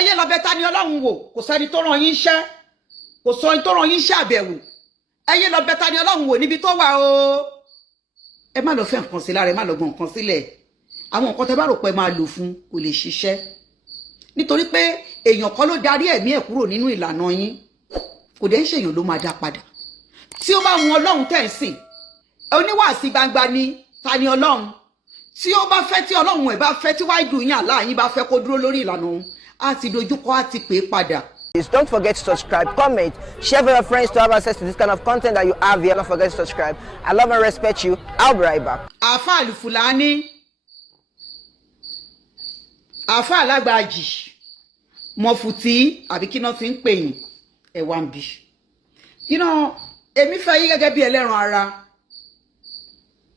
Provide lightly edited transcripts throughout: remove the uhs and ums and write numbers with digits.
ẹyẹ lọ bẹ TaniOlohun wò kò sẹ́ni tó rán yín iṣẹ́ kò sọ ẹni tó rán yín iṣẹ́ àbẹ̀wò ẹyẹ lọ bẹ TaniOlohun wò níbi tó wà o ẹ má lọ fẹ́ nǹkan sí lára ẹ má lọ gbọ́n nǹkan sílẹ̀ àwọn nǹkan tẹ́ bá rò pé máa lò fún kò lè ṣiṣẹ́ nítorí pé èèyàn kan ló darí ẹ̀mí ẹ̀ kúrò nínú ìlànà yín kò dẹ̀ ń ṣèyàn ló máa dá padà tí ó bá wọn Ọlọ́run tẹ́ ń sìn oníwàásí gbangba ni TaniOlohun tí ó bá fẹ́ tí Ọlọ́run ẹ̀ bá fẹ́ tí wáìdù yín àlá yín bá fẹ́ kó dúró lórí ìlànà òun á ti dojúkọ á ti pè é padà. Don't forget to subscribe, comment, share with your friends to have access to this kind of content that you have here. Don't forget to subscribe. I love and respect you. I'll be right back. Alfa Alfulaany, Alfa Alfulaany, Mofuti, àbí kí náà ti ń pè yín, ẹ wá ń bí. You know, èmi fẹ́ yín gẹ́gẹ́ bí ẹlẹ́ran ara.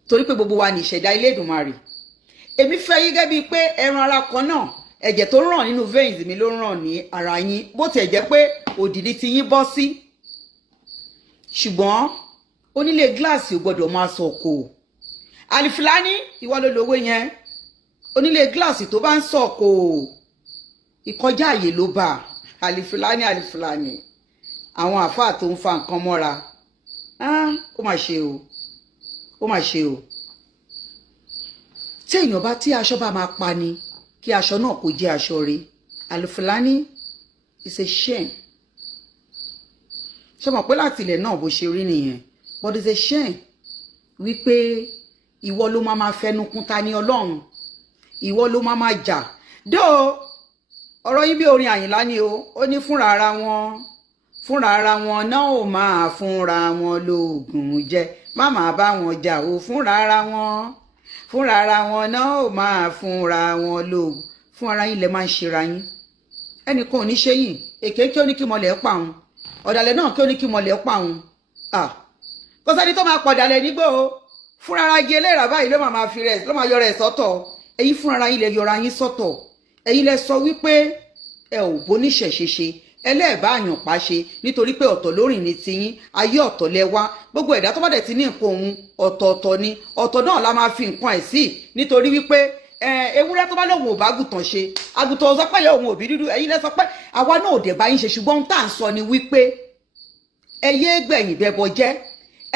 Torí pé gbogbo wa ní ìṣẹ̀dá ilé Èdùmàrè. Èmi fẹ́ yín gẹ́gẹ́ bí pé ẹran ara kan náà. Ẹ̀jẹ̀ tó ràn nínú veins mi ló ràn ní ara yín bó tiẹ̀ jẹ́ pé òdìdí ti yín bọ́ sí ṣùgbọ́n onílé gíláàsì ò gbọ́dọ̀ máa sọ̀kò Alfulaany ìwọ ló lówó yẹn onílé gíláàsì tó bá ń sọ̀kò ìkọjá àyè ló bá Alfulaany àwọn àfáà tó ń fa nǹkan mọ́ra ó mà ṣe o ó mà ṣe o tí èèyàn bá tí aṣọ bá máa pa ni kí aṣọ náà kó jẹ́ aṣọ rẹ̀ Alfulaany is a shame ṣé mọ̀ pé láti ilẹ̀ náà bó ṣe rí nìyẹn but it's a shame wípé ìwọ ló máa fẹnu kún TaniOlohun ìwọ ló máa jà dó ọ̀rọ̀ yín bí orin Àyìnlá ni o ó ní fúnra ara wọn náà ò máa fúnra wọn lóògùn jẹ má máa bá wọn jà o fúnra ara wọn náà ò máa fúnra wọn lóògùn fún ara yín lẹ máa ń ṣera yín ẹnìkan ò ní ṣe yín èké kí ó ní kí mọ̀lẹ́ pa òun ọ̀dàlẹ̀ náà kí ó ní kí mọ̀lẹ́ pa òun kò sẹ́ni tó máa pọ̀dàlẹ̀ nígbò fúnra ara gé eléèrà báyìí ló máa fi rẹ̀ ló máa yọ rẹ̀ sọ́tọ̀ ẹ̀yin fúnra ara yín lẹ yọra yín sọ́tọ̀ ẹ̀yin lẹ sọ wípé ẹ ò bóníṣẹ̀ṣe ṣe ẹlẹ́ẹ̀bá àyànpá ṣe nítorí pé ọ̀tọ̀ lórin ní tiyín ayé ọ̀tọ̀ lẹ wá gbogbo ẹ̀dá tó bá dẹ̀ ti ní nǹkan òun ọ̀tọ̀ọ̀tọ̀ ni ọ̀tọ̀ náà la máa fi nǹkan ẹ̀ sí nítorí wípé ewúrẹ́ tó bá lóun ò bá àgùntàn ṣe àgùntàn sọ pé òun ò bí dúdú ẹ̀yin lẹ sọ pé àwa náà ò dẹ̀ bá yín ṣe ṣùgbọ́n tá à ń sọ ni wípé ẹ yé gbẹ̀yìn bẹbọ jẹ́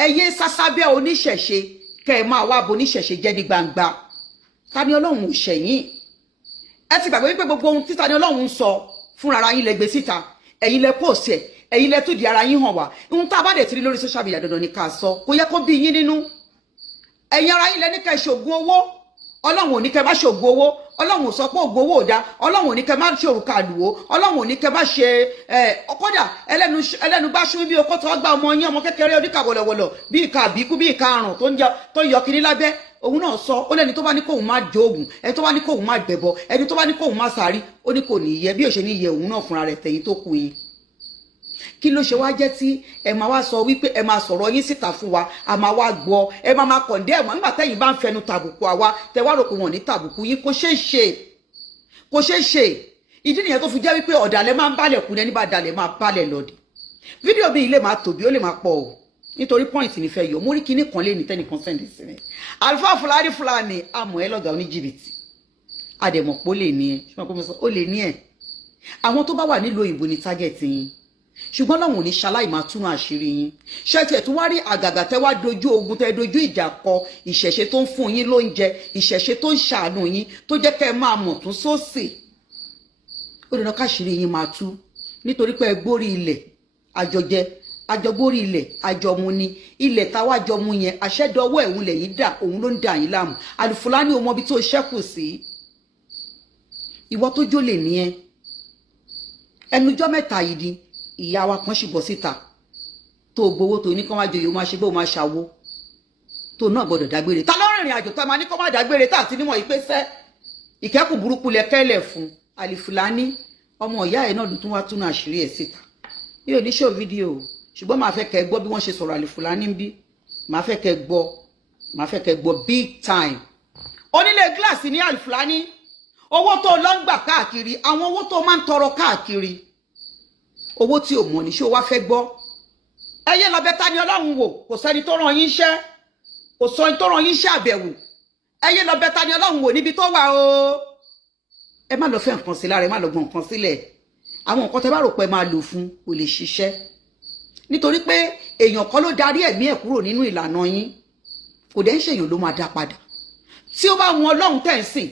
ẹ yé sásábẹ́ oníṣẹ̀ṣe kẹ́ ẹ máa wá bo oníṣẹ̀ṣe jẹ́ ní gbangba TaniOlohun ò ṣẹ̀yìn ẹ ti gbàgbé wípé gbogbo ohun tí TaniOlohun sọ fúnra ara yín lẹ gbé síta ẹ̀yin lẹ post ẹ̀ ẹ̀yin lẹ tún di ara yín hàn wá ohun tá a bá dẹ̀ ti rí lórí social media dandan ni ká sọ kò yẹ kó bí yín nínú ẹ̀yin ara yín lẹ ní ká ṣògùn owó Ọlọ́run ò ní kẹ́ má ṣògùn owó Ọlọ́run ò sọ pé ògùn owó ò dá Ọlọ́run ò ní kẹ́ má ṣe òrùka àlùwò Ọlọ́run ò ní kẹ́ má ṣe kódà ẹlẹ́nu bá ṣú bí okó tó gba ọmọ yín ọmọ kékeré oníkà wọ̀lọ̀wọ̀lọ̀ bí ìka àbíkú bí ìka àrùn tó ń yọ kiri lábẹ́ òun náà sọ ó lẹ́ni tó bá ní kóun má jogun ẹni tó bá ní kóun má gbẹ̀bọ ẹni tó bá ní kóun má sàárì ó ní kò ní yẹ bí ó ṣe ní yẹ òun náà fúnra rẹ̀ tẹ̀yìn tó kù yín kí ló ṣe wá jẹ́ tí ẹ máa wá sọ wípé ẹ máa sọ̀rọ̀ yín síta fún wa a máa wá gbọ́ ẹ máa kọ̀ǹdé ẹ̀wọ̀n nígbà tẹ́yìn bá ń fẹnu tàbùkù àwa tẹ wá rò pé wọ́n ní tàbùkù yín kò ṣeé ṣe ìdí nìyẹn tó fi jẹ́ wípé ọ̀dàlẹ̀ máa ń balẹ̀ kú ní ẹni bá dalẹ̀ máa balẹ̀ lọ́dì fídíò mi ilé máa tóbi ó lè máa pọ̀ o nítorí point ní fẹ́ yọ mo rí kinní kan lé ní tẹ́nìkan sẹ́ndì sí mi Alfa Alfulaany àmọ́ ẹ lọ́gàá oníjìbìtì àdèmọ̀pọ̀ lè ní ẹ ṣùgbọ́n ó lè ní ẹ àwọn tó bá wà nílùú òyìnbó ní target yín ṣùgbọ́n láwọn ò ní ṣaláì máa túnú àṣírí yín ṣẹ́ẹ̀tì ẹ̀ tún wá rí àgàgà tẹ́ wá dojú ogun tẹ́ dojú ìjà kọ ìṣẹ̀ṣe tó ń fún yín lóúnjẹ ìṣẹ̀ṣe tó ń ṣàánú yín tó jẹ́ kẹ́ ẹ máa mọ̀ tún sósì ó dènà káṣírí yín máa tú nítorí pé ẹ gbórí ilẹ̀ àjọjẹ àjọgbórí ilẹ̀ àjọmu ni ilẹ̀ táwa jọmu yẹn àṣẹdọwọ́ ẹ̀hún lẹ́yìn dà òun ló ń dà yín láàmú Alfulaany ò mọ ibi tó ṣẹ́kù sí ìwọ tó jólè ní ẹ ẹnujọ́ mẹ́ta yìí ni ìyá wa kan ṣìbọ̀ síta tó gbowó tó ní kán wá joyè ó máa ṣe bó máa ṣàwó tó náà gbọdọ̀ dágbére ta ló rìnrìn àjò tó máa ní kán má dágbére tá àti níwọ̀n ìpèsè ìkẹ́kù burúkú lẹ kẹ́lẹ̀ fún Alfulaany ọmọ ìyá ẹ̀ náà ló tún wá túnú àṣírí ẹ̀ síta mi ò ní ṣó fídíò ṣùgbọ́n máa fẹ́ kẹ́ gbọ́ bí wọ́n ṣe sọ̀rọ̀ Alfulaany ń bí máa fẹ́ kẹ́ gbọ́ big time onílé gíláàsì ní Alfulaany owó tó lọ ń gbà káàkiri àwọn owó tó máa ń tọrọ káàkiri owó tí ò mọ̀ ní ṣé o wá fẹ́ gbọ́ ẹyẹ lọ bẹ TaniOlohun wò kò sẹ́ni tó rán yín iṣẹ́ kò sọ ẹni tó rán yín iṣẹ́ àbẹ̀wò ẹyẹ lọ bẹ TaniOlohun wò níbi tó wà o ẹ má lọ fẹ́ nǹkan sí lára ẹ má lọ gbọ́n nǹkan sílẹ̀ àwọn nǹkan tẹ́ bá rò pé máa lò fún kò lè ṣiṣẹ́ nítorí pé èèyàn kan ló darí ẹ̀mí ẹ̀ kúrò nínú ìlànà yín kò dẹ̀ ń ṣèyàn ló máa dá padà tí ó bá wọn Ọlọ́run tẹ̀ ń sìn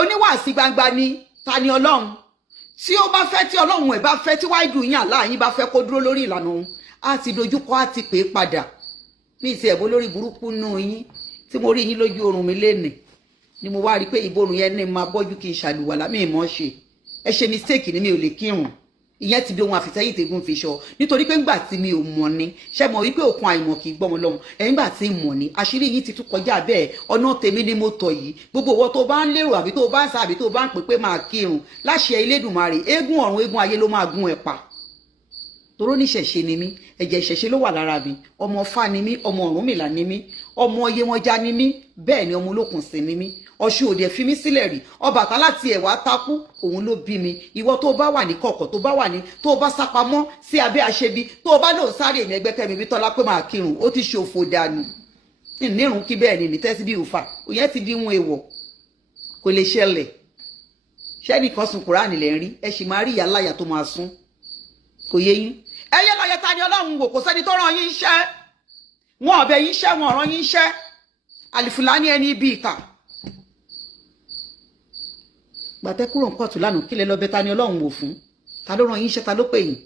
oníwàásí gbangba ni TaniOlohun tí ó bá fẹ́ tí Ọlọ́run ẹ̀ bá fẹ́ tí wáìdù yín àlá yín bá fẹ́ kó dúró lórí ìlànà òun á ti dojúkọ á ti pè é padà ní ìsì ẹ̀bọ lórí burúkú nù yín tí mo rí yín lójú oorun mi lénìí ni mo wá rí pé ìborùn yẹn ní máa bọ́jú kí n ṣàlùwàlá mi ìmọ̀ ṣe ẹ ṣe mistake ni mi ò lè kírun ìyẹn ti di ohun àfitẹ́yìn tẹ́gùn fi ṣọ nítorí pé ńgbà tí mi ò mọ̀ ni ṣe mọ̀ wípé òkun àìmọ̀ kì í gbọ́mọ lọ́mọ ẹ̀yìn gbà tí mọ̀ ni àṣírí yìí ti tún kọjá bẹ́ẹ̀ ọ̀nà tèmi ni mo tọ̀ yìí gbogbo owó tó bá ń lérò àbí tó bá ń sá àbí tó bá ń pè pé máa kírun láṣẹ Elédùmarè eégún ọ̀run eégún ayé ló máa gún ẹ pa toró níṣẹ̀ṣe ni mí ẹ̀jẹ̀ ìṣẹ̀ṣe ló wà lára mi ọmọ Ọ̀fà ni mí ọmọ Ọ̀rúnmìlà ni mí ọmọ Yemọja ni mí bẹ́ẹ̀ ni ọmọ Olókun sì ni mí Ọ̀ṣun òde fi mí sílẹ̀ rí Ọbàtálá láti ẹ̀wà takú òun ló bí mi ìwọ tó bá wà ní kọ̀kọ̀ tó bá wà ní tó bá sápamọ́ sí abẹ́ àṣebi tó bá lóun sáré èmi ẹgbẹ́kẹ́mi bí tọ́lá pé máa kírun ó ti ṣòfò dànù nírun kí bẹ́ẹ̀ ni ní tẹ́sí bí òfà òyìn ti di wọn èèwọ̀ kò lè ṣẹlẹ̀ ṣẹ́nìkan sun Kùránì lẹ́ ń rí ẹ sì máa rí ìyá láyà tó máa sún kò yé yín ẹyẹ lọ́yẹ TaniOlohun wò kò sẹ́ni tó rán yín iṣẹ́ wọn ọ̀bẹ yín iṣẹ́ wọn rán yín iṣẹ́ Alfulaany ẹni bí ìkà gbàtẹ́ kúrò ń kọ̀tù lánàá kílẹ̀ lọ́bẹ TaniOlohun wò fún ta ló rán yín iṣẹ́ ta ló pè yín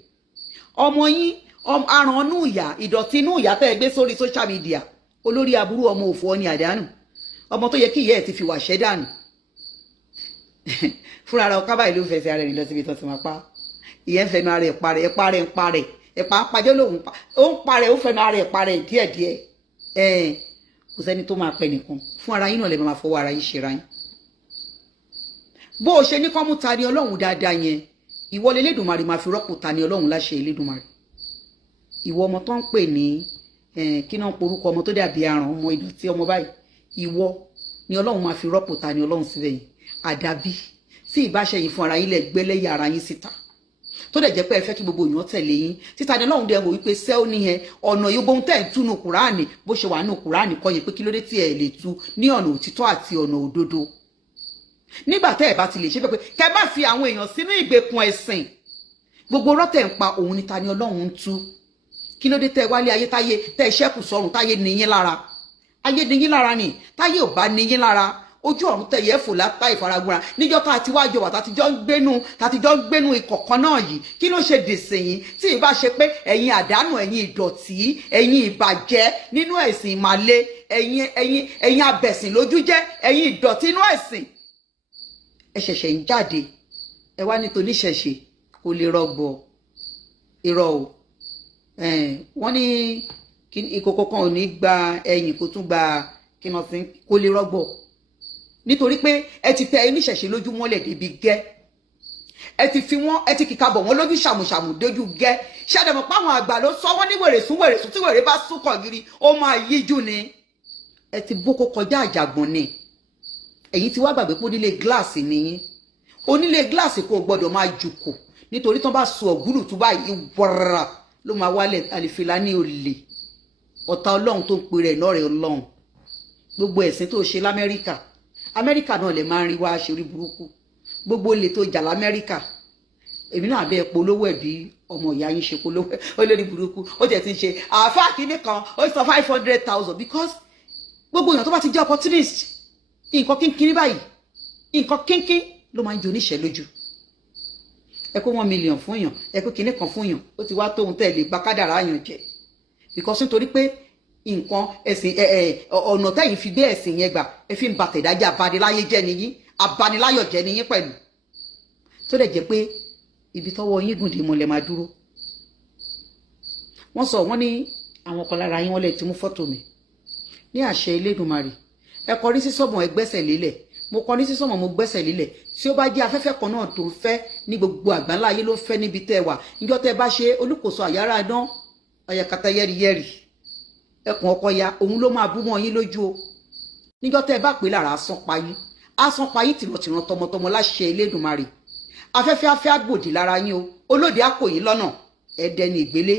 ọmọ yín aràn inú ìyá ìdọ̀tí inú ìyá tẹ́ ẹ gbé sórí social media olórí aburú ọmọ òfò ọni àdánù ọmọ tó yẹ kí ìyá ẹ̀ ti fi wà ṣẹ́ dànù fúnra ara ọkà báyìí ló fẹsẹ̀ ara rẹ̀ lọ síbi tó ti máa pa ìyẹn fẹnu ara ẹ̀ parẹ́ ẹ̀ parẹ́ ń parẹ́ ẹ̀pà ń pàjẹ́ lòun ó ń parẹ́ ó fẹnu ara ẹ̀ parẹ́ díẹ̀díẹ̀ kò sẹ́ni tó máa pẹ́ nìkan fún ara yín náà lè máa fọwọ́ ara yín ṣe ra yín bó o ṣe ní kọ́ mú TaniOlohun dáadáa yẹn ìwọ l'Elédùmarè máa fi rọ́pò TaniOlohun láṣẹ Elédùmarè ìwọ ọmọ tó ń pè ní kí náà porúkọ ọmọ tó dàbí aràn ọmọ ìdọ̀tí ọmọ báyìí ìwọ ni Ọlọ́run máa fi rọ́pò TaniOlohun síbẹ̀ yìí àdàbí tí ìbáṣẹ yìí fún ara yín lẹ gbẹ́lẹ́yà ara yín síta tó dẹ̀ jẹ́ pé ẹ fẹ́ kí gbogbo èèyàn tẹ̀lé yín tí TaniOlohun dẹ̀ wò wípé sẹ́ọ́ nìyẹn ọ̀nà yóò bóun tẹ̀ ń túnú Kùránì bó ṣe wà nínú Kùránì kọ́ yẹn pé kí ló dé tí ẹ lè tú ní ọ̀nà òtítọ́ àti ọ̀nà òdodo nígbà tẹ́ ẹ bá ti lè ṣe pé kẹ́ bá fi àwọn èèyàn sínú ìgbèkùn ẹ̀sìn gbogbo rọ́tẹ̀ ń pa òun ni TaniOlohun ń tú kí ló dé tẹ́ wálé ayé táyé tẹ́ ṣẹ́kù sọ́run táyé níyín lára ayé níyín lára ni táyé ò bá níyín lára ojú ọ̀run tẹ̀yẹ́ fò látà ìfaragbára níjọ́ tá a ti wájọ wà tàtijọ́ ń gbénu ìkọ̀kan náà yìí kí ló ṣe dèsè yín tí ì bá ṣe pé ẹ̀yin àdánù ẹ̀yin ìdọ̀tí ẹ̀yin ìbàjẹ́ nínú ẹ̀sìn ìmàle ẹ̀yin abẹ̀sìn lójú jẹ́ ẹ̀yin ìdọ̀tí inú ẹ̀sìn ẹ ṣẹ̀ṣẹ̀ ń jáde ẹ wá nítorí ṣẹ̀ṣẹ̀ kò lè rọgbọ irọ́ o wọ́n ní ìkòkò kan ò ní gba ẹ̀yìn kó tún gba kínọsí kò lè rọgbọ nítorí pé ẹ ti tẹ oníṣẹ̀ṣe lójú mọ́lẹ̀ débi gẹ́ ẹ ti kìka bọ̀ wọ́n lójú ṣàmùṣàmù dójú gẹ́ ṣàdẹ̀mọ̀ páwọn àgbà ló sọ wọ́n ní wèrèsún tí wèrè bá súnkọ̀ gírí ó máa yíjú ni ẹ ti bókó kọjá àjàgbọ̀n ni ẹ̀yin ti wá gbàgbé pé onílé gíláàsì nìyí onílé gíláàsì kò gbọ́dọ̀ máa jùkò nítorí tán bá sọ ọ̀gúrù tó báyìí wọ́rọ̀ ló máa wálẹ̀ Alfulaany olè ọ̀tá Ọlọ́run tó ń pè rẹ̀ lọ́rẹ̀ Ọlọ́run gbogbo ẹ̀sìn tó ṣe l'Amẹ́ríkà náà lè máa ń rí wá aṣorí burúkú gbogbo olè tó jà l'Amẹ́ríkà èmi náà bẹ́ẹ̀ polówó ẹ̀ bí ọmọ ìyá yín ṣe polówó olórí burúkú ó jẹ́ ti ń ṣe àáfàá kìíní kan ó sọ 500,000 because gbogbo èèyàn tó bá ti jẹ́ opportunist nǹkan kínkín báyìí nǹkan kínkín ló máa ń jẹ oníṣẹ́ lójú ẹ kó 1 million fún èèyàn ẹ kó kinní kan fún èèyàn ó ti wá tóun tẹ̀lé gba kádàrá èèyàn jẹ because nítorí pé nǹkan ẹ̀sìn ọ̀nà tẹ́yìn fi gbé ẹ̀sìn yẹn gbà ẹ fi ń ba tẹ̀dájẹ́ abaniláyé jẹ́ nìyí abaniláyọ̀ jẹ́ nìyí pẹ̀lú tó dẹ̀ jẹ́ pé ibi tọ́wọ́ yín gùn dé mọ́lẹ̀ máa dúró wọ́n sọ wọ́n ní àwọn kan lára yín wọ́n lè ti mú fọ́tò mi ní àṣẹ Elédùmarè ẹ kọrí sí sọ́mọ̀ ẹ gbẹ́sẹ̀ lélẹ̀ mo kọrí sí sọ́mọ̀ mo gbẹ́sẹ̀ lélẹ̀ tí ó bá jẹ́ afẹ́fẹ́ kan náà tó ń fẹ́ ní gbogbo àgbáńlá ayé ló ń fẹ́ níbi tẹ́ wà níjọ́ tẹ́ bá ṣe olùkóso àyàrá dán ayakata yẹ́rìyẹ́rì ẹkùn ọkọ ya òun ló máa bú mọ́ yín lójú o níjọ́ tẹ́ bá pè lára asán payín tìrantìran tọmọtọmọ láṣẹ Elédùmarè afẹ́fẹ́ afẹ́ àgbòdì lára yín o olóde àkò yín lọ́nà ẹ̀ẹ́dẹ́ni ìgbélé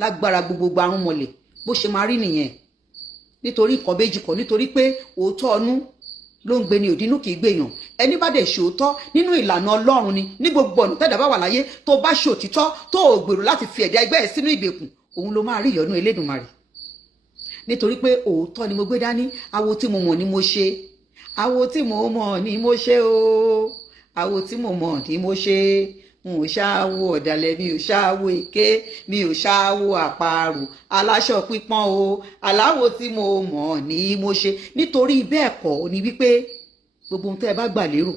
lágbára gbogbo àrùn mọ́lẹ̀ bó ṣe máa rí nìyẹn nítorí nǹkan méjì kan nítorí pé òótọ́ ọnú ló ń gbé ní òdínú kì í gbèyàn ẹni bá dẹ̀ ṣòótọ́ nínú ìlànà Ọlọ́run ni ní gbogbo ọ̀nà tẹ́dá bá wà láyé tó bá ṣòtítọ́ tó ò gbèrò láti fi ẹ̀dá ẹgbẹ́ ẹ̀ sínú ìgbèkùn òun ló máa rí ìyọ́nú Elédùmarè nítorí pé òótọ́ ni mo gbé dání awo tí mo mọ̀ ni mo ṣe awo tí mo mọ̀ ni mo ṣe o awo tí mo mọ̀ ni mo ṣe n ò ṣáwo ọ̀dàlẹ̀ mi ò ṣáwo èké mi ò ṣáwo àparò aláṣọ pípọ́n o aláwo tí mo mọ̀ ni mo ṣe nítorí bẹ́ẹ̀ kọ́ ni wípé gbogbo ohun tẹ́ ẹ bá gbà lérò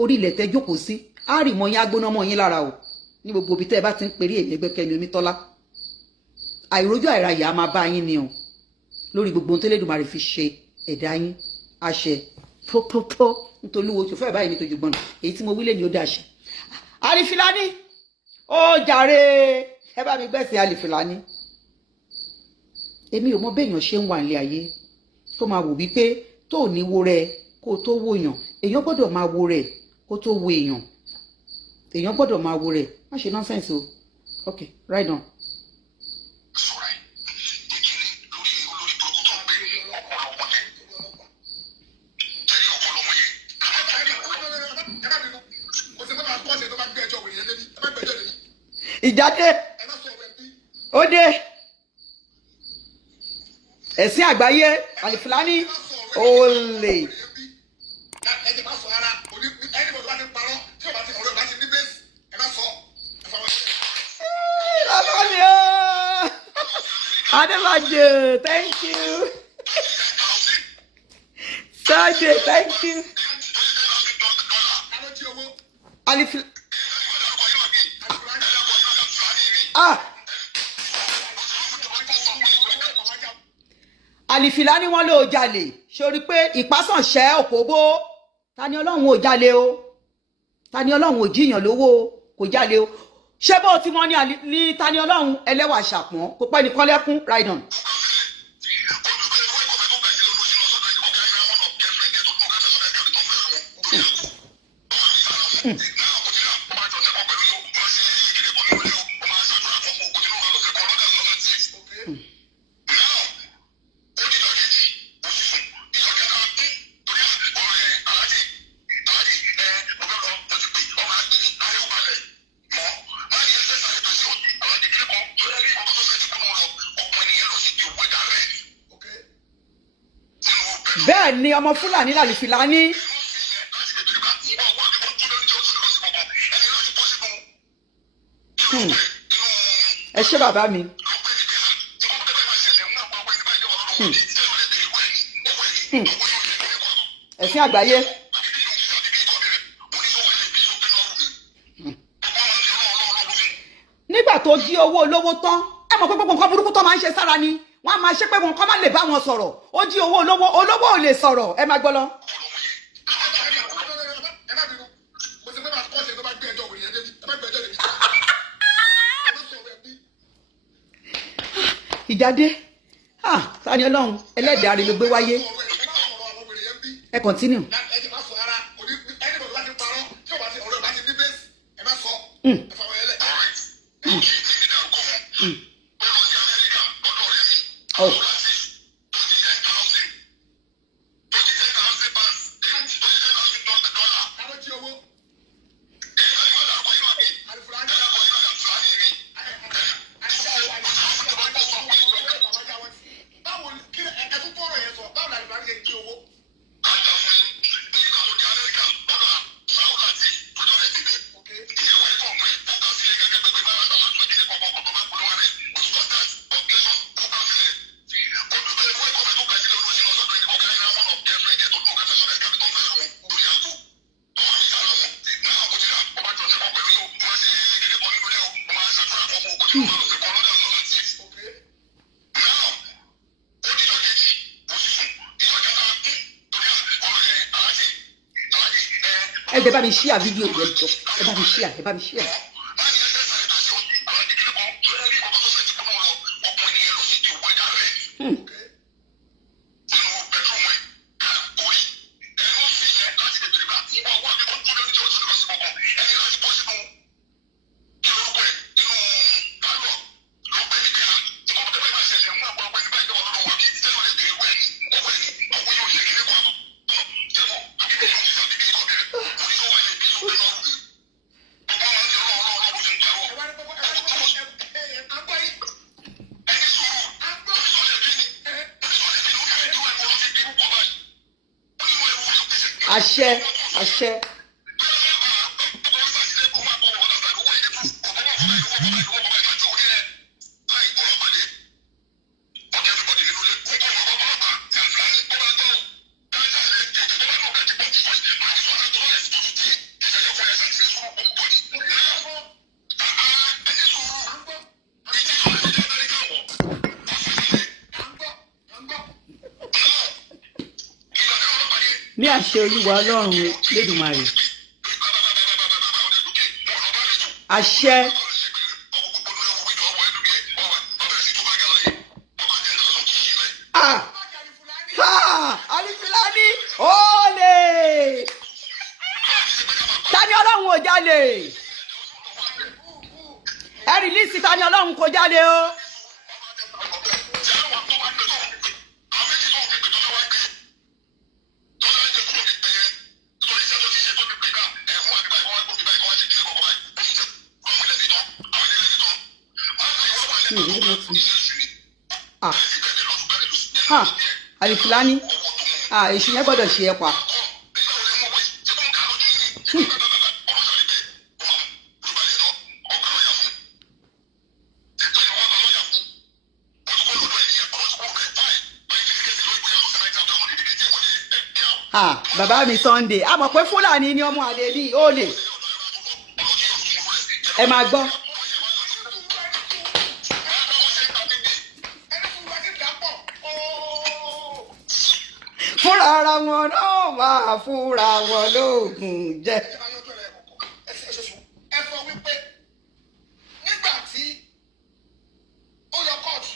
orí ilẹ̀ tẹ́ jókòó sí á rì mọ́ yín agbóná mọ́ yín lára o ní gbogbo ibi tẹ́ ẹ bá ti ń perí èmi Ẹgbẹ́kẹ́mi Omítọ́lá àìrójú àìráyà á máa bá yín ni o lórí gbogbo ohun tẹ́lẹ̀dùmarè fi ṣe ẹ̀dá yín àṣẹ pọ́pọ́pọ́ nítorí wo tó fẹ́ báyìí ní tójú gbọ́n èyí tí mo wí lé ní ó dàṣẹ. Alifilani ó jàre ẹ bá mi gbẹ̀sìn Alifilani èmi ò mọ béèyàn ṣe ń wà nílé ayé tó máa wò wípé tó ò ní wo rẹ kó tó wo èèyàn èèyàn gbọ́dọ̀ máa wo rẹ kó tó wo èèyàn èèyàn gbọ́dọ̀ máa wo rẹ má ṣe nonsense o okay right on. ìjáde ó dé ẹ̀sìn àgbáyé Alifilani olè. Adébájọ thank you Sájẹ thank you Alifilani. Alifilani wọn ló jalè sórí pé ìpásànṣẹ́ òkòbó TaniOlohun ò jalè o TaniOlohun ò jiyàn lówó kò jalè o ṣé bó ti mọ ní TaniOlohun ẹlẹ́wà ṣàpọ́n kò pẹ́ nìkan lẹ́kún right on. bẹ́ẹ̀ ni ọmọ Fúlàní l'Alifilani. ẹ ṣé bàbá mi. ẹ̀sìn àgbáyé. nígbà tó jí owó olówó tán ẹ mọ̀ pé gbogbo nǹkan burúkú tó máa ń ṣe sára ni wọ́n á máa ṣe pé wọn kọ́ máa lè bá wọn sọ̀rọ̀ ó jí owó olówó ò lè sọ̀rọ̀ ẹ máa gbọ́ lọ. ìjáde TaniOlohun ẹlẹ́dàá rẹ̀ ló gbé wáyé ẹ continue. Oh. ẹ bá mi share fídíò yẹn jọ ẹ bá mi share. àṣẹ àṣẹ. Ní àṣẹ Olúwa Ọlọ́run Lédùmarè. Àṣẹ. Alifulaany olè. TaniOlohun ò jalè. Ẹ rìlíìsì TaniOlohun kò jalè o. Alifulaany èṣù yẹn gbọ́dọ̀ ṣe ẹ pa. Bàbá mi Sunday a mọ̀ pé Fúlàní ni ọmọ àlè ní olè. Ẹ máa gbọ́. Fúnra ara wọn náà máa fúnra wọn lóògùn jẹ. Ẹ sọ wípé nígbà tí ó lọ kóòtù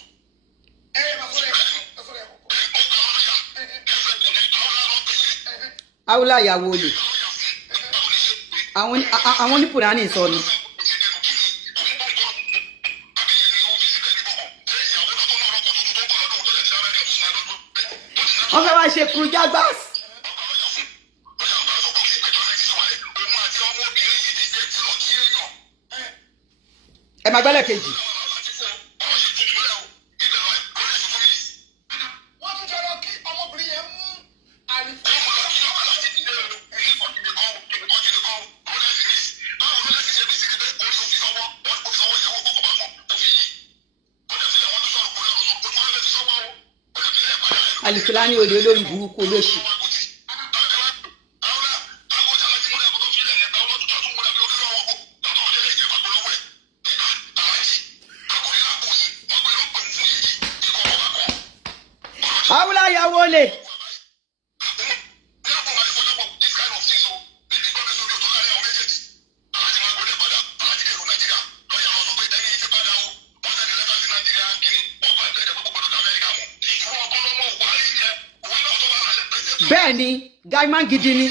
ẹ máa sọ lẹ́ẹ̀kọ́. Awúlá ìyàwó olè àwọn ní Fúlàní sọnù. Wọ́n fẹ́ wá ṣe kúrújágbás. Ẹ máa gbẹ́lẹ̀ kejì. Wọ́n tún jọrọ kí ọmọbìnrin yẹn mú àlùfáà. Alifulaany olè olórí burúkú olóṣì. Awúlá ìyàwó olè. Bẹ́ẹ̀ ni Gaiman gidi ni.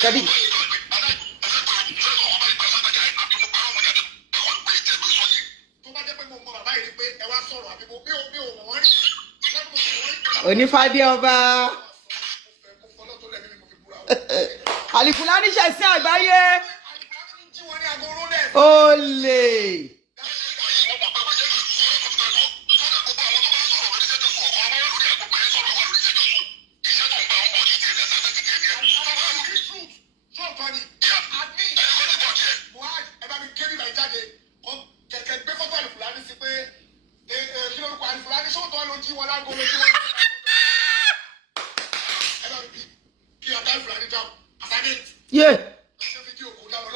Tàbí. Onífádé ọba. Alifulaany ṣẹ̀sìn àgbáyé. Olè. Yeah.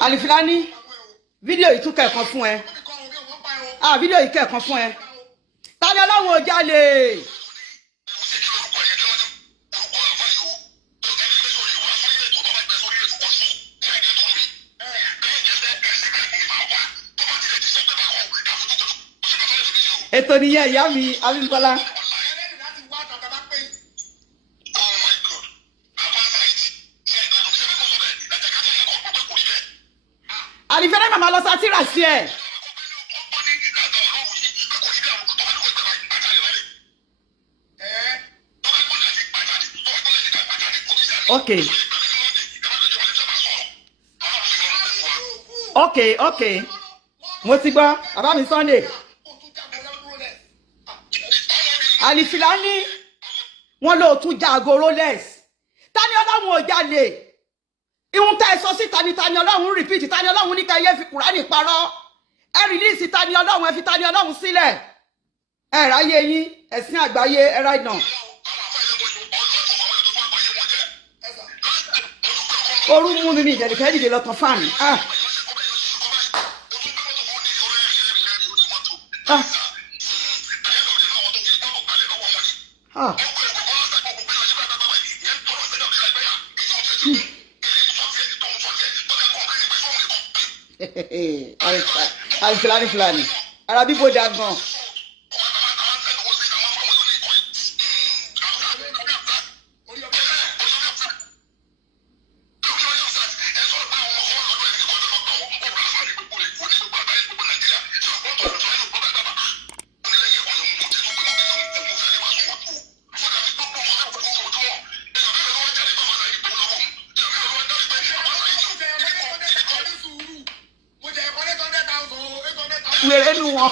Alifulaany fídíò yìí tún kẹ̀kan fún ẹ. Fídíò yìí kẹ̀kan fún ẹ. TaniOlohun ò jalè. Ètò nìyẹn ìyá mi Abímbọ́lá. máa lọ sátírà sí ẹ. Okay. Mo ti gbọ́ bàbá mi Sunday. Alifulany wọ́n ló tún jago Rolex. TaniOlohun ò jalè. Ihun tá ẹ sọ sí TaniOlohun repeat TaniOlohun ní ká yé fi Kùránì parọ́. Ẹ release TaniOlohun ẹ fi TaniOlohun sílẹ̀. Ẹ ráyé yín ẹ̀sìn àgbáyé ẹ right now. Oru mú mi ìjẹ̀dì fẹ́ dìde lọ́tàn fáànì. Alfulaany Arabi bó da gan. Wèrè nu wọn.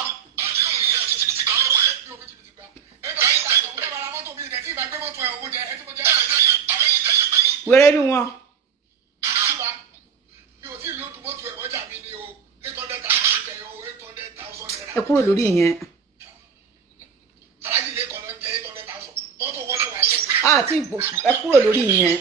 Wèrè nu wọn. Ẹ kúrò lórí ìyẹn. Àti ẹ kúrò lórí ìyẹn.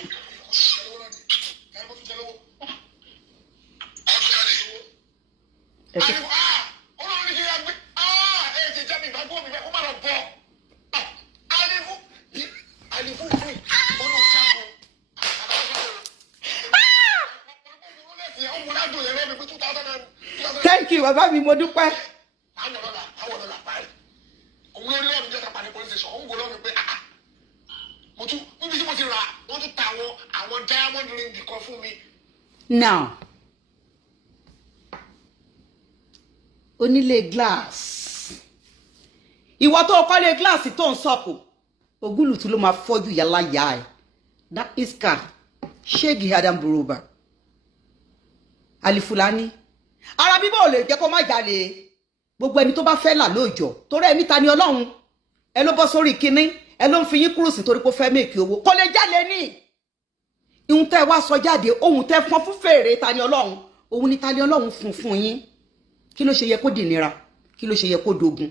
Thank you, bàbá mi mo dúpẹ́. Now, onílé glass. Ìwọ tó kọ́lé glass tó ń sọ̀kò. Ògúlùtù ló máa fọ́jú yàlá yà ẹ̀. That is car. Shegi Adam Buruba. Alifulany. Arabi bó lè jẹ́ kó má jalè. Gbogbo ẹni tó bá fẹ́ là lóòjọ́. Torí ẹni TaniOlohun. Ẹ ló bọ́ sórí kíní. Ẹ ló ń fi yín kúrò sí torí kó fẹ́ make owó. Kò lè jalè ní. Ihun tẹ́ wá sọ jáde, ohun tẹ́ fọ́n fún fèrè TaniOlohun. Ohun ni TaniOlohun fún yín. Kí ló ṣe yẹ kó dìnira? Kí ló ṣe yẹ kó dogun?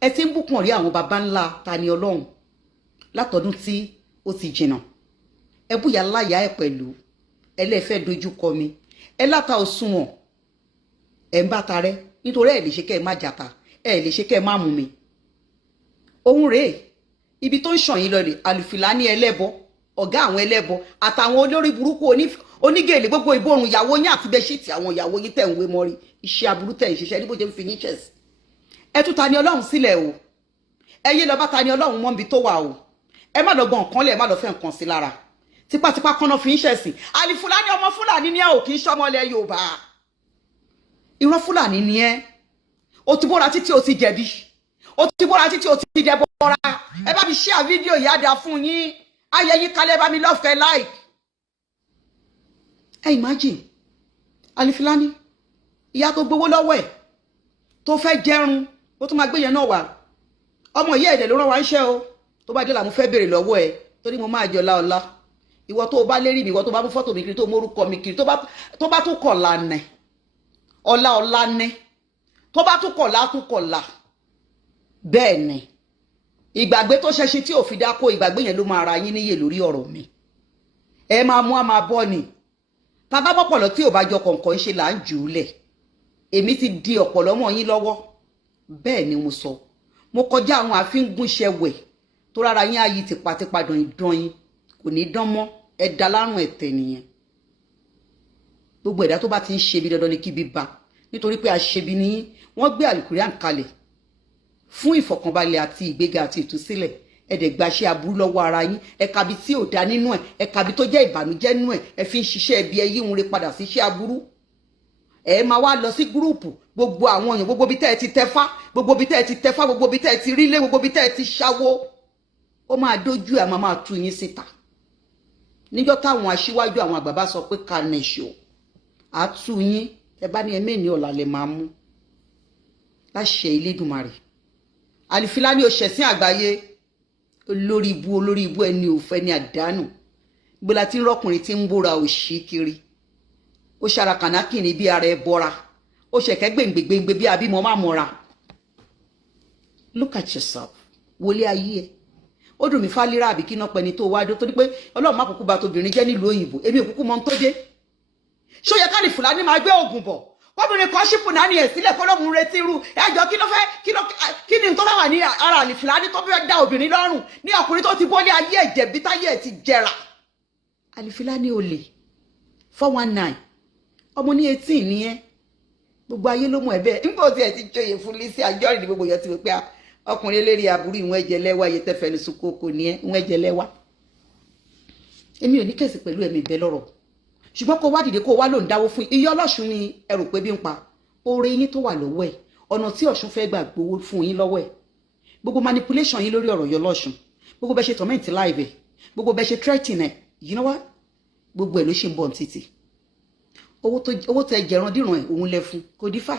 Ẹ ti ń bùkún rí àwọn baba ńlá TaniOlohun látọdún tí ó ti jìnnà. Ẹ búyà láyà ẹ pẹ̀lú. Ẹ lè fẹ́ dojú kọ mi. Ẹ láta òsùnwọ̀n. Ẹ ń bá ta rẹ́ nítorí ẹ lè ṣe kẹ́ ẹ má jata. Ẹ lè ṣe kẹ́ ẹ má mú mi. Ohun rèé. Ibi tó ń ṣàn yín lọ rè Alfulaany ẹlẹ́bọ. Ọ̀gá àwọn ẹlẹ́bọ àtàwọn olórí burúkú onígèlè gbogbo ìborùn ìyàwó yín àti bẹ́ṣíìtì àwọn ìyàwó yín tẹ̀ ń wé mọ́rí. Iṣẹ́ aburú tẹ̀ ń ṣiṣẹ́ ní bó ṣe ń fi yín chess. Ẹ tú TaniOlohun sílẹ̀ o. Ẹ yé lọ bá TaniOlohun mọ́ níbi tó wà o. Ẹ má lọ gbọ́n nǹkan lẹ̀, ẹ má lọ fẹ́ nǹkan sí lára. Tipátipá kọ́nà fi ń ṣẹ̀sìn. Alfulaany ọmọ Fúlàní ni ẹ ò kì í ṣọmọlẹ̀ Yorùbá. Ìran Fúlàní ni ẹ. O ti bóra títí o ti jẹ̀bi. O ti bóra títí o ti jẹ bọ́ra. Ẹ bá mi share fídíò yìí á dá fún yín. Ayé yín kalẹ̀ bá mi love kẹ́ like. Ẹ imagine. Alfulaany. Ìyá tó gbowó lọ́wọ́ ẹ̀. Tó fẹ́ jẹrun. Ó tún máa gbé yẹn náà wá. Ọmọ ìyá ẹ̀dẹ̀ ló rán wa ńṣẹ́ o. Tó bá dé là mo fẹ́ béèrè lọ́wọ́ ẹ̀. Torí mo máa jẹ ọlá. Ìwọ tó bá lérí mi, ìwọ tó bá mú fọ́tò mi kiri tó mórúkọ mi kiri tó bá tó kọ̀ lánẹ̀. Ọlá ní. Tó bá tó kọ̀ là. Bẹ́ẹ̀ ni. Ìgbàgbé tó ṣẹṣin tí ò fi dákó ìgbàgbé yẹn ló máa ra yín níyè lórí ọ̀rọ̀ mi. Ẹ máa mú a máa bọ́ ni. Tá bá bọ́pọ̀lọ́ tí ò bá jọ kọ̀ọ̀kan ṣe là ń jù ú lẹ̀. Èmi ti di ọ̀pọ̀lọ́ mọ́ yín lọ́wọ́. Bẹ́ẹ̀ ni mo sọ. Mo kọjá àwọn àfíngúnṣẹ́ wẹ̀ tó rárá yín ayé tipátipá dán yín kò ní dán mọ́ ẹ dá lárùn ẹ̀tẹ̀ nìyẹn. Gbogbo ẹ̀dá tó bá ti ń ṣe bí dandan ni kíbi bá nítorí pé àṣebi ni wọ́n gbé Al-Qur'an kalẹ̀ fún ìfọ̀kànbalẹ̀ àti ìgbéga àti ìtúsílẹ̀ ẹ̀dẹ̀ gbaṣẹ́ aburú lọ́wọ́ ara yín ẹ̀ka bí tí ò dá nínú ẹ̀ ẹ̀ka bí tó jẹ́ ìbànújẹ́ nínú ẹ̀ ẹ fi ń ṣiṣẹ́ ẹbí ẹ yí ń re padà sí iṣẹ́ aburú ẹ máa wá lọ sí gúrùpù gbogbo àwọn èèyàn gbogbo bí tẹ́ ẹ ti tẹfá gbogbo bí tẹ́ ẹ ti tẹfá gbogbo bí tẹ́ ẹ ti rílé gbogbo bí tẹ́ ẹ ti ṣáwó ó máa dójú ẹ̀ máa tú yín síta níjọ́ táwọn aṣíwájú àwọn àgbà bá sọ pé kanẹ̀ṣọ́ á tú yín ẹ bá ní ẹ mẹ́ni ọ̀la lè máa mú láṣẹ Elédùmarè Alfulaany ó ṣẹ̀sín àgbáyé olórí ibu ẹni òfẹ́ ni àdánù gbọ́dọ̀ tí ń rọ́kùnrin tí ń bóra òṣì kiri ó ṣara kànákìnní bí ara ẹ bọ́ra ó ṣẹ̀kẹ́ gbèǹgbèǹgbè bí abímọ má mọ́ra. Look at yourself wọlé ayé ẹ ó dùn mí fálírà àbí kí náà pẹni tó wá dó torí pé Ọlọ́run má kúkú bá tóbìnrin jẹ́ nílùú òyìnbó èmi ò kúkú mọ tó dé ṣó yẹ ká ní Fúlàní máa gbé oògùn bọ̀ obìnrin kan ṣípù náà ní ẹ̀ sílẹ̀ kó lóun retí irú ẹjọ́ kí ni tó fẹ́ wà ní ara Fúlàní tó fẹ́ dá obìnrin lọ́rùn ní ọkùnrin tó ti bọ́lé ayé ẹ̀jẹ̀ bí táyé ẹ̀ ti jẹrà. Fúlàní olè 419 ọmọ ní 18 nìyẹn gbogbo ayé ló mọ ẹ bẹ́ẹ̀ nígbà tí ẹ ti joyè fún Lizzy Anjorin ní gbogbo yẹn ti wí pé ọkùnrin eléré aburú ìwọ̀n ẹ̀jẹ̀ lẹ́wà yẹ tẹ́fẹ́ ní sukoko ní ẹ ìwọ̀n ẹ̀jẹ̀ lẹ́wà. Èmi ò ní kẹ̀sì pẹ̀lú ẹ̀mí ìbẹ́ lọ́rọ̀ ṣùgbọ́n kó wá dìde kó wá ló ń dáwó fún iye Ọlọ́ṣun ni ẹrù pé bí ń pa oore yín tó wà lọ́wọ́ ẹ̀ ọ̀nà tí Ọ̀ṣun fẹ́ gbà gbowó fún yín lọ́wọ́ ẹ̀ gbogbo manipulation yín lórí ọ̀rọ̀ yọ Ọlọ́ṣun gbogbo bẹ́ẹ̀ ṣe torment live ẹ̀ gbogbo bẹ́ẹ̀ ṣe threatening ẹ̀ you know what gbogbo ẹ̀ ló ṣe ń bọ̀ títì owó tẹ jẹran dìran ẹ̀ òun lẹ fún kò dífà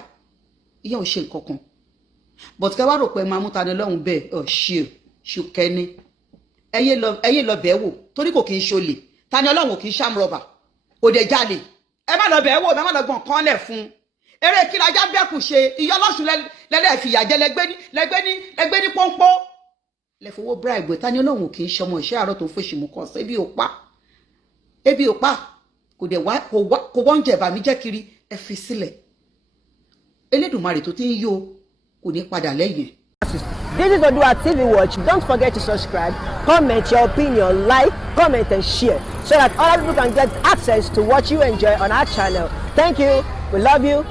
ìyá ò ṣe nǹkan kan but ká wá rò pé máa mú TaniOlohun bẹ́ẹ̀ ṣùkẹ́ni ẹyẹ lọ bẹ́ẹ̀ wò torí kò kì í ṣolè TaniOlohun kì í ṣàmúrọ̀bà kò dé jalè ẹ má lọ bẹ́ẹ̀ wò ẹ má lọ gbọ̀n kan lẹ̀ fún eré kí lajá bẹ́ẹ̀kù ṣe ìyá Ọlọ́ṣun lẹ́lẹ́ fìyà jẹ lẹ́gbẹ́ ní pọ́npọ́ lẹ́fowó bribe TaniOlohun kì í ṣọmọ iṣẹ́ àárọ̀ tó ń fòṣì mú kàn sí ebi ò pa kò wọ́n jẹ ìbànújẹ́ kiri ẹ fi sílẹ̀ Elédùmarè tó ti ń yó kò ní padà lẹ́yìn. This is OĽUA TV Watch. Don't forget to subscribe, comment your opinion, like, comment and share so that other people can get access to what you enjoy on our channel. Thank you. We love you.